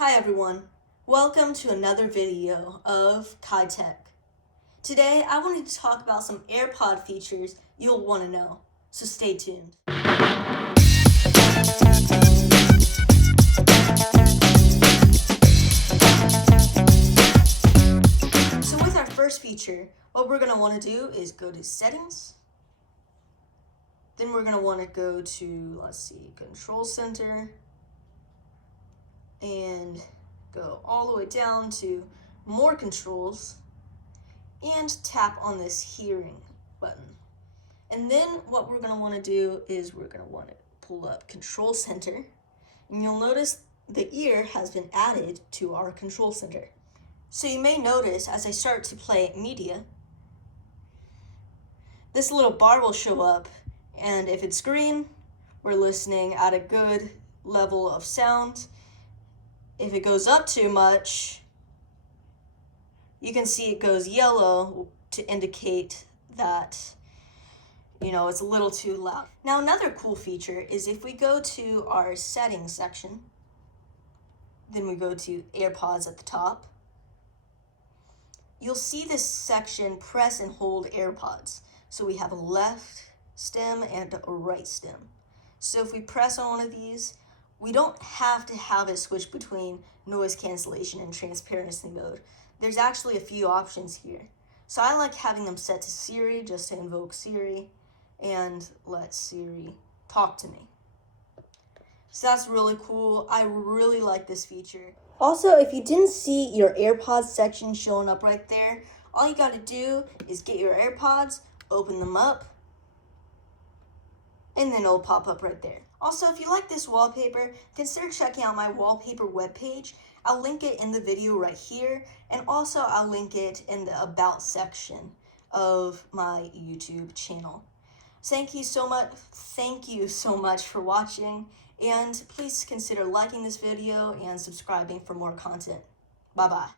Hi everyone, welcome to another video of Kai Tech. Today I wanted to talk about some AirPod features you'll want to know, so stay tuned. So with our first feature, what we're going to want to do is go to Settings. Then we're going to want to go to, Control Center. And go all the way down to More Controls and tap on this hearing button. And then what we're going to want to do is we're going to want to pull up Control Center, and you'll notice the ear has been added to our Control Center. So you may notice as I start to play media, this little bar will show up, and if it's green, we're listening at a good level of sound. If it goes up too much, you can see it goes yellow to indicate that, it's a little too loud. Now, another cool feature is if we go to our settings section, then we go to AirPods at the top, you'll see this section press and hold AirPods. So we have a left stem and a right stem. So if we press on one of these, we don't have to have it switch between noise cancellation and transparency mode. There's actually a few options here. So I like having them set to Siri, just to invoke Siri and let Siri talk to me. So that's really cool. I really like this feature. Also, if you didn't see your AirPods section showing up right there, all you gotta do is get your AirPods, open them up, and then it'll pop up right there. Also, if you like this wallpaper, consider checking out my wallpaper webpage. I'll link it in the video right here, and also I'll link it in the About section of my YouTube channel. Thank you so much for watching, and please consider liking this video and subscribing for more content. Bye-bye.